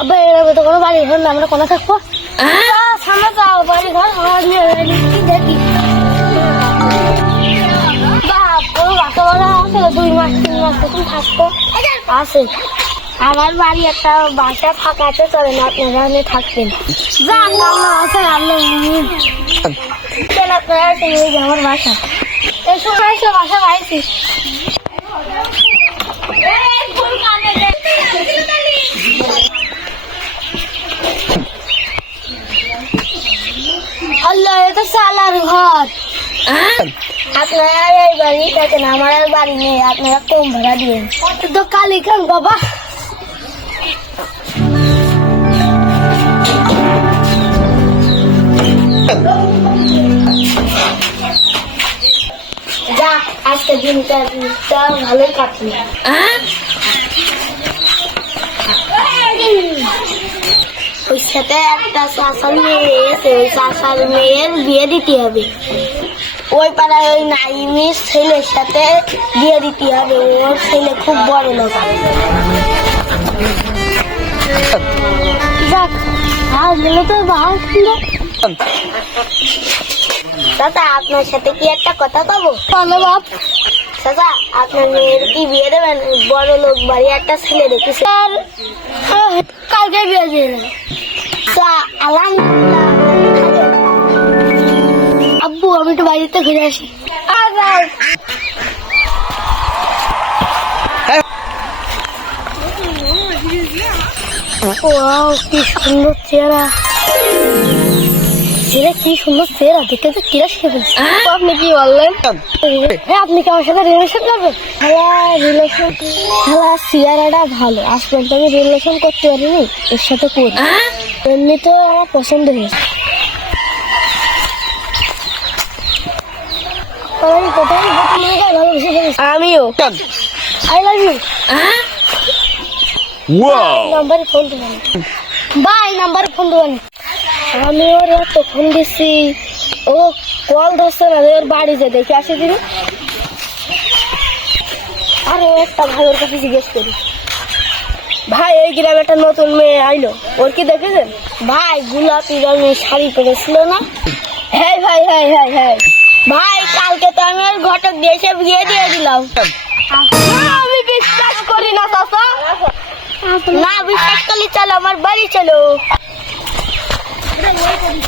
আব্বা এর তো কোনো বাড়ি ঘর না, আমরা কোনা থাকবো? সামনে যাও, বাড়ি ঘর দেখি। আছে 2 মাস 3 মাস তখন থাকবো আছে। আমার বাড়ি একটা বাসা ফাঁকা আছে, চলেন আপনারা আমি থাকবেন। যান আছে আপনারা আমার বাসা এই সময় এসে বাসা পাইছি। আল্লাহ এটা সালার ঘর। আপনারা এই বাড়ি থাকেন, আমার আর বাড়ি নেই, আপনারা কম ভাড়া দিবেন। তো কালি খান বাবা। যা আজকে দিনটা ভালোই কাটলো। ওই সাথে একটা চাষার মেয়ে এসে, ওই চাষার মেয়ের বিয়ে দিতে হবে। ওই পাড়ায় ওই নাইমির ছেলের সাথে বিয়ে দিতে হবে, ওর ছেলে খুব বড় লোক। যাক আর গেলে তো ভালো ছিল। দাদা আপনার সাথে কি একটা কথা কবো? বলো বাপ। দাদা আপনার মেয়ের কি বিয়ে দেবেন? বড় লোক বাড়ি একটা ছেলে দেখেছে, আর কালকে বিয়ে দিয়ে দেবেন। আব্বু আমি একটু বাড়িতে ঘুরে আসি। কি সুন্দর চেহারা, কি সুন্দর চেহারা, দেখতে তো কিরা শিখে ফেলছে। আপনি কি বললেন? হ্যাঁ আপনি কি আমার সাথে রিলেশন করবেন? হ্যাঁ রিলেশন, হ্যাঁ চেহারাটা ভালো, আজ পর্যন্ত আমি রিলেশন করতে পারিনি, এর সাথে করি। এমনি তো আমার পছন্দ হয়েছে। আমিও আই লাভ ইউ। নাম্বারে ফোন দেবেন বাই, নাম্বারে ফোন দেবেন। আমি ওর তো ফোন দিচ্ছি, ও কল ধরছে না, ওর বাড়ি যে দেখে আসি দিন। আর একটা ভাই ওর কাছে জিজ্ঞেস করি, ভাই এই গ্রামে একটা নতুন মেয়ে আইলো, ওর কি দেখেছেন? ভাই গোলাপি রঙের শাড়ি পরেছিল না? হ্যাঁ ভাই হ্যাঁ হ্যাঁ হ্যাঁ ভাই, কালকে তো আমি ওর ঘটক দিয়ে এসে বিয়ে দিয়ে দিলাম। আমি বিশ্বাস করি না চাচা। না বিশ্বাস করলে চলো আমার বাড়ি চলো।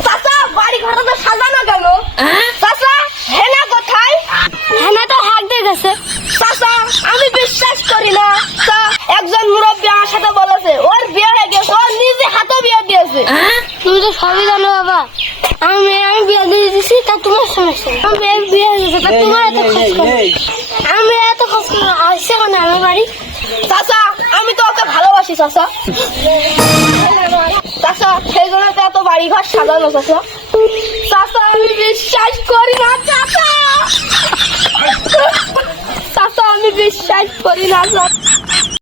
চাচা বাড়ি ঘরটা তো সাজানো কেন? চাচা হেনা কোথায়? হেনা তো হাঁক দিয়ে গেছে। চাচা আমি বিশ্বাস করি না। একজন মুরব্বী আমার সাথে বলেছে ওর বিয়ে হয়ে গেছে, ওর নিজে হাতে বিয়ে দিয়েছে। তুমি তো সবই জানো বাবা, আমি বিয়ে দিয়ে দিচ্ছি, তা তোমার সমস্যা। আমি বিয়ে হয়ে গেছে, তা তোমার এত খরচ করো। আমি এত খরচ করো আসছে কেন আমার বাড়ি? চাচা আমি তো ওকে ভালোবাসি চাচা। চাচা সেই জন্য তো এত বাড়ি ঘর সাজানো চাচা। চাচা আমি বিশ্বাস করি না চাচা। চাচা আমি বিশ্বাস করি না চাচা।